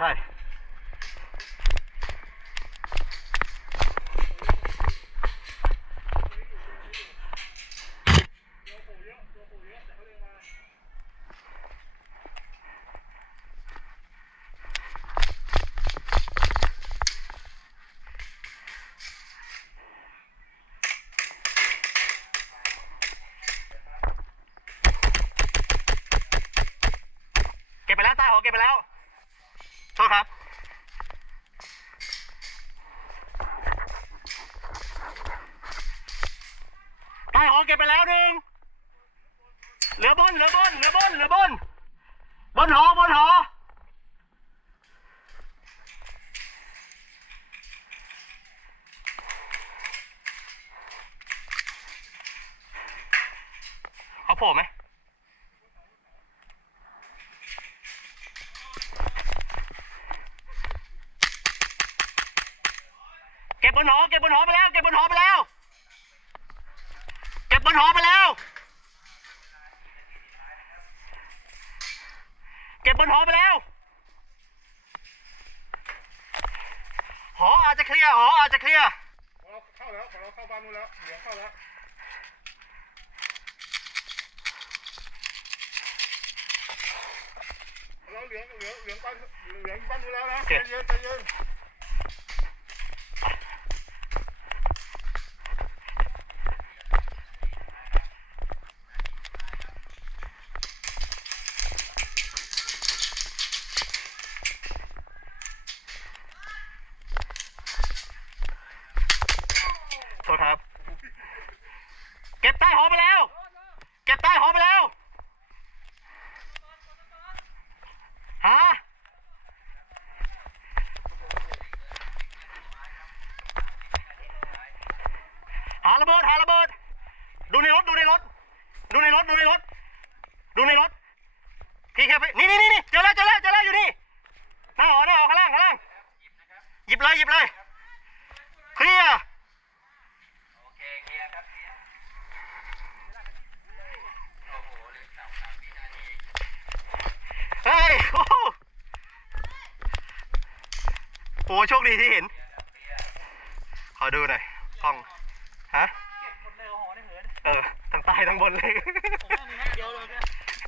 ช่เก็บไปแล้วใต้หอเก็บไปแล้ว โทษครับใต้หอเก็บไปแล้วหนึ่งเหลือบนเหลือบนเหลือบนเหลือบน บนหอบนหอเขาโผล่ไหม บบนหอเก็บบนหอไปแล้วเก็บบนหอไปแล้ว เก็บบนหอไปแล้ว เก็บบนหอไปแล้ว หออาจจะเคลียร์หออาจจะเคลียร์ของเราเข้าแล้วของเราเข้าบ้านนู้นแล้วเหลืองเข้าแล้วเราเหลืองเหลืองเหลืองบ้านเหลืองบ้านนู้นแล้วนะโอเคใจเย็นใจเย็นโทษครับ เก็บใต้ หอไปแล้ว เก็บใต้หอไปแล้วหาหาระเบิดหาระเบิด ดูในรถดูในรถ ดูในรถดูในรถ ดูในรถ พี่แค่ไปนี่นี่นี่นี่เจอแล้วเจอแล้วเจอแล้วอยู่นี่หน้าหอหน้าหอข้างล่างข้างล่าง หยิบเลยหยิบเลย เคลียร์ เฮ้ย โอ้โห โอ้โหโชคดีที่เห็น ขอดูหน่อยกล้องฮะเก็บหมดเลยหอในเหินเออทั้งใต้ทั้งบนเลย ผมว่ามีนัดเดียวเลยเนี่ย